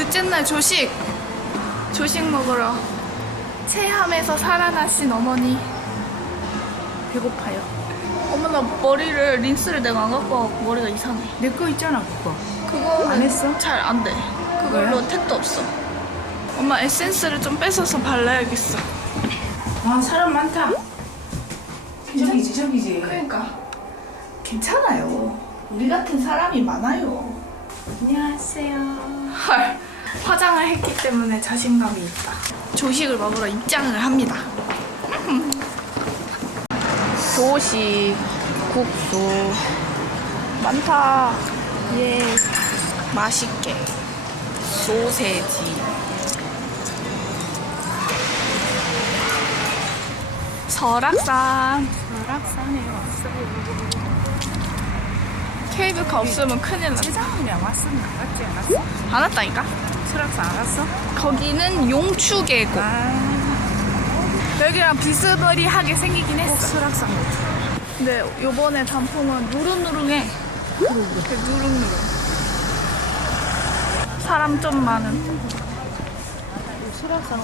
둘째 날 조식 조식 먹으러 체함에서 살아나신 어머니 배고파요 어머 나 머리를 린스를 내가 안 갖고 와서 머리가 이상해 내 거 있잖아 그거 그거 안 했어? 잘 안 돼. 그걸로 택도 없어. 엄마 에센스를 좀 뺏어서 발라야겠어. 와 사람 많다 저기지 저기지 그러니까 괜찮아요. 우리 같은 사람이 많아요. 안녕하세요 헐 화장을 했기 때문에 자신감이 있다. 조식을 먹으러 입장을 합니다. 조식, 국수 많다. 예, 맛있게 소세지. 설악산. 설악산에 왔어요 케이블카 없으면 큰일 났다. 세상이냐 왔으면 왔지 않았어? 안 왔다니까? 설악산 안 왔어? 거기는 용추계곡. 아 여기랑 비스무리하게 생기긴 꼭 했어. 설악산 근데 요번에 단풍은 누릉누릉해. 이렇게 누릉누릉. 사람 좀 많은. 설악산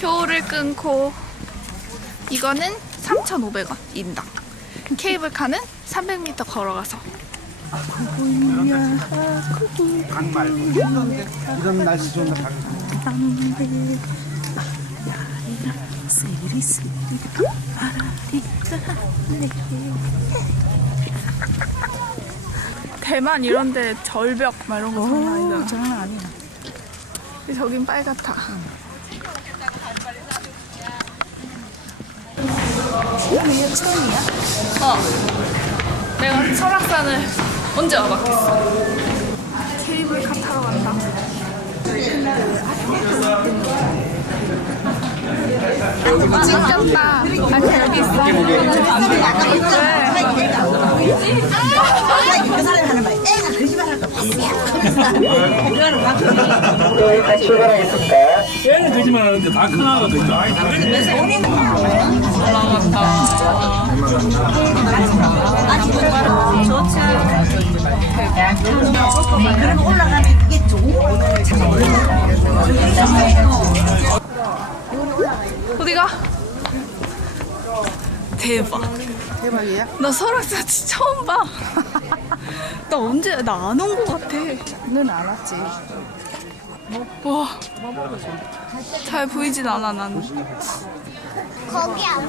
표를 끊고 이거는 3,500원 인당. 케이블카는 300m 걸어가서. 이런 날씨 좋은 쓰리 대만 이런데 절벽 막 이런 거 장난 아니잖아. 오 장난 아니야 근데 저긴 빨갛다. 이게 처음이야? 어. 내가 설악산을 언제 와봤겠어. 케이블카 타러 간다. 찍혔다. 아, 여기 있어. 그 사람이 하는 말, 애가 거짓말 할거 이거는 막 얘는 거짓말 하는데 다. 그럼 올라가면 이게 좋은 오늘 참 어디가? 대박. 대박이야? 나 설악산 진짜 처음 봐. 나 언제, 나 안온것 같아. 넌안 왔지 와. 잘 보이진 않아, 난.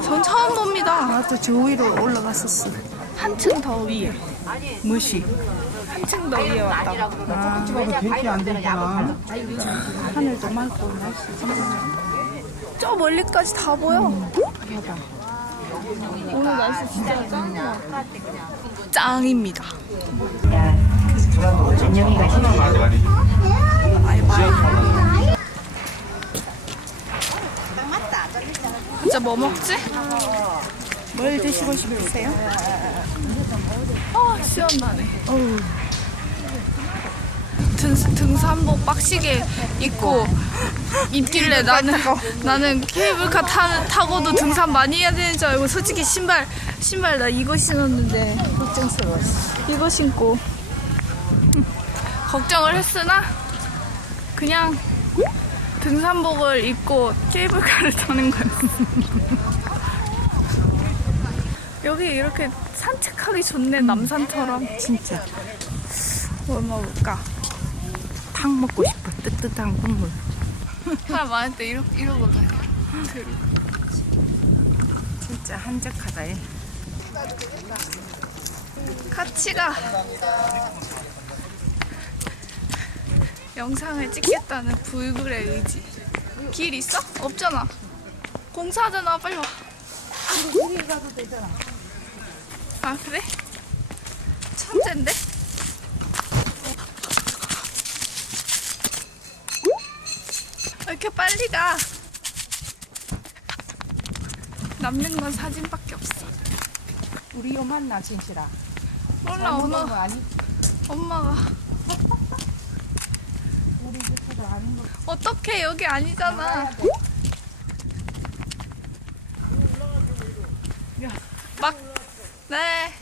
전 처음 봅니다. 나도 저 위로 올라갔었어 한층 더 위에. 무시 한층 더 위에 왔다. 아 대기 안 되잖아. 하늘도 맑고 날씨 진짜 저 멀리까지 다 보여. 대박 오늘 날씨 진짜 짱이야. 짱입니다. 진짜 뭐 먹지? 뭘 드시고 싶으세요? 아 시원하네. 등, 등산복 빡시게 입고 입길래 나는 나는 케이블카 타, 타고도 등산 많이 해야 되는 줄 알고 솔직히 신발 신발 나 이거 신었는데 걱정스러웠어 이거 신고 걱정을 했으나 그냥 등산복을 입고 케이블카를 타는 거야. 여기 이렇게 산책하기 좋네 남산처럼. 진짜 뭐 먹을까? 탕 먹고 싶어 뜨뜻한 국물 사람 많을 때 이러, 이러고 다녀. 진짜 한적하다 얘. 같이 가. 영상을 찍겠다는 불굴의 의지. 길 있어? 없잖아. 공사하잖아. 빨리 와. 아 그래? 천재인데? 왜 이렇게 빨리 가? 남는 건 사진밖에 없어. 우리 요 만나 진실아 몰라 엄마? 엄마가 우리 집도 아닌 거 어떻게 여기 아니잖아. 막 네.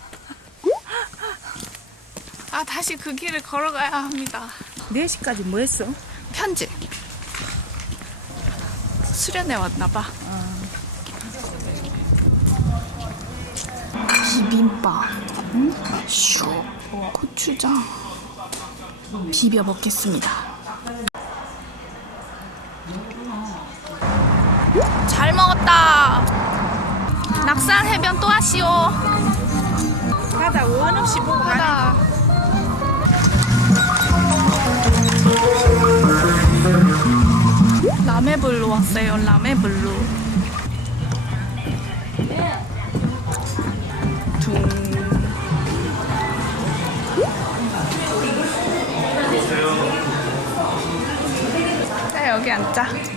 아 다시 그 길을 걸어가야 합니다. 4시까지 뭐 했어? 편지. 수련회 왔나 봐. 비빔밥. 슈. 고추장. 비벼 먹겠습니다. 잘 먹었다. 낙산 해변 또 하시오. 바다 원 없이 보고 가네. 바다. 라메블루 왔어요. 라메블루. 둥. 자 여기 앉자.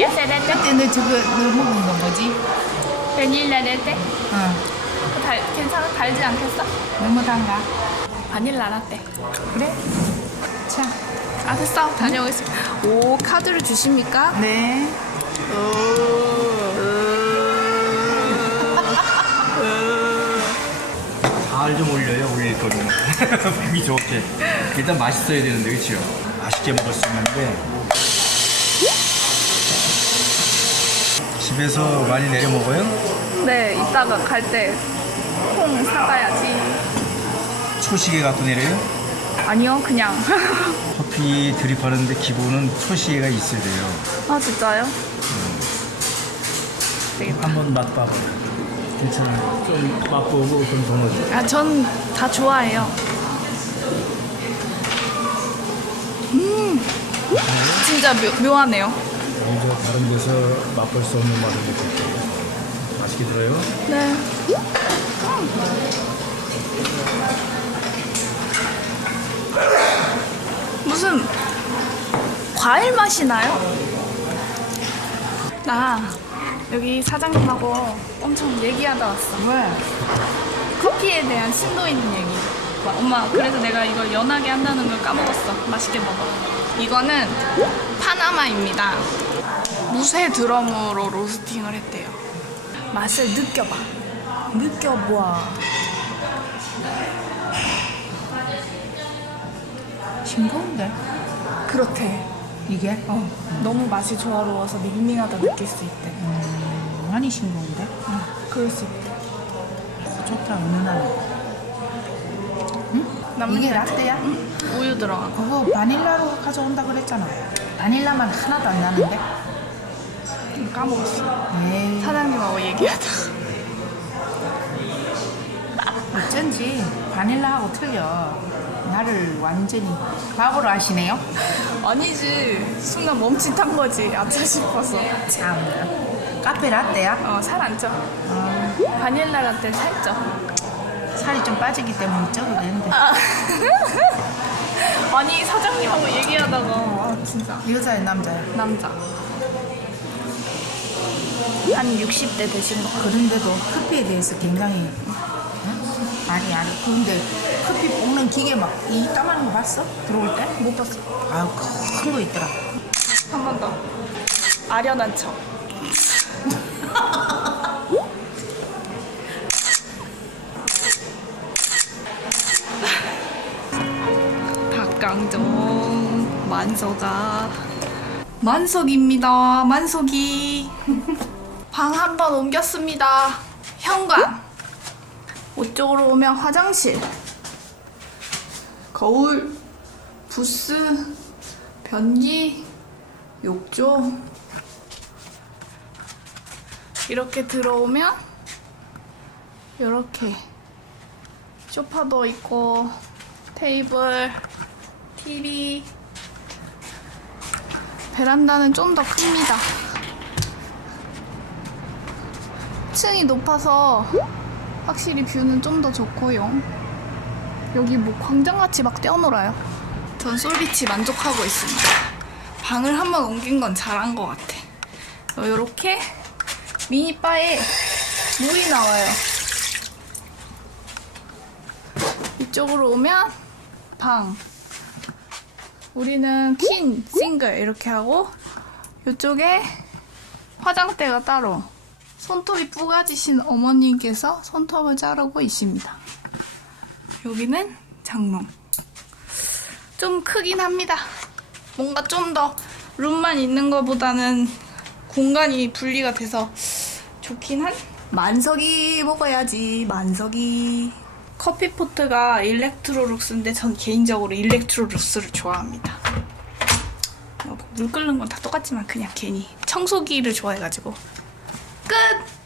야세레떼 근데 저거 너 먹은 거 뭐지? 베닐라 레떼. 어. 달 괜찮아? 달지 않겠어? 너무 단가? 바닐라 라떼. 그래? 자, 아 됐어. 다녀오겠습니다. 오 카드를 주십니까? 네. 잘 좀 올려요 올릴 거는 보기 좋게 일단 맛있어야 되는데 그치요 맛있게 먹을 수 있는데 집에서 많이 내려 먹어요? 네, 이따가 갈 때 콩 사가야지. 초시계 갖고 내려요? 아니요, 그냥. 커피 드립하는데 기본은 초시계가 있어야 돼요 아 진짜요? 되겠다. 한번 맛봐봐 괜찮아요 좀 맛보고 그럼 더 넣어줘 아, 전 다 좋아해요. 음, 진짜 묘, 묘하네요. 먼저 다른 데서 맛볼 수 없는 맛을 느낄게요 맛있게 들어요? 네. 무슨 과일 맛이 나요? 나 여기 사장님하고 엄청 얘기하다 왔어. 왜? 커피에 대한 심도 있는 얘기. 와, 엄마, 그래서 내가 이걸 연하게 한다는 걸 까먹었어. 맛있게 먹어. 이거는 파나마입니다. 무쇠 드럼으로 로스팅을 했대요. 맛을 느껴봐. 느껴봐. 싱거운데? 그렇대. 이게? 어, 너무 맛이 조화로워서 밍밍하다 느낄 수 있대. 음, 많이 싱거운데? 그럴 수 있대. 좋다, 은은하네. 남는 이게 게 라떼야? 우유 들어가. 그거 바닐라로 가져온다 그랬잖아. 바닐라 맛 하나도 안 나는데? 까먹었어. 에이, 사장님하고 얘기하다가. 어쩐지 바닐라하고 틀려. 나를 완전히 과거로 아시네요? 아니지. 순간 멈칫한 거지. 아차 싶어서. 참. 카페 라떼야? 어, 살 안 쪄. 바닐라 라떼 살쪄. 살이 좀 빠지기 때문에 쪄도 되는데. 아니, 사장님하고 얘기하다가, 아, 진짜. 여자야, 남자야? 남자. 한 60대 되신 거 같아. 그런데도 커피에 대해서 굉장히 응? 아니 아니 그런데 커피 볶는 기계 막이 까만 거 봤어? 들어올 때? 못 봤어. 아유 큰 거 있더라 한 번 더. 아련한 척. 닭강정 만석아 만석입니다 만석이 방 한 번 옮겼습니다. 현관. 이쪽으로 오면 화장실. 거울 부스 변기 욕조. 이렇게 들어오면 이렇게 소파도 있고 테이블 TV 베란다는 좀 더 큽니다 층이 높아서 확실히 뷰는 좀 더 좋고요 여기 뭐 광장같이 막 뛰어놀아요 전 솔비치 만족하고 있습니다 방을 한 번 옮긴 건 잘한 것 같아. 이렇게 미니바에 물이 나와요. 이쪽으로 오면 방. 우리는 퀸, 싱글 이렇게 하고 이쪽에 화장대가 따로. 손톱이 뿌가지신 어머님께서 손톱을 자르고 있습니다. 여기는 장롱. 좀 크긴 합니다. 뭔가 좀 더 룸만 있는 것보다는 공간이 분리가 돼서 좋긴 한? 만석이 먹어야지, 만석이. 커피포트가 일렉트로룩스인데 전 개인적으로 일렉트로룩스를 좋아합니다. 뭐물 끓는 건 다 똑같지만 그냥 괜히 청소기를 좋아해가지고 Good.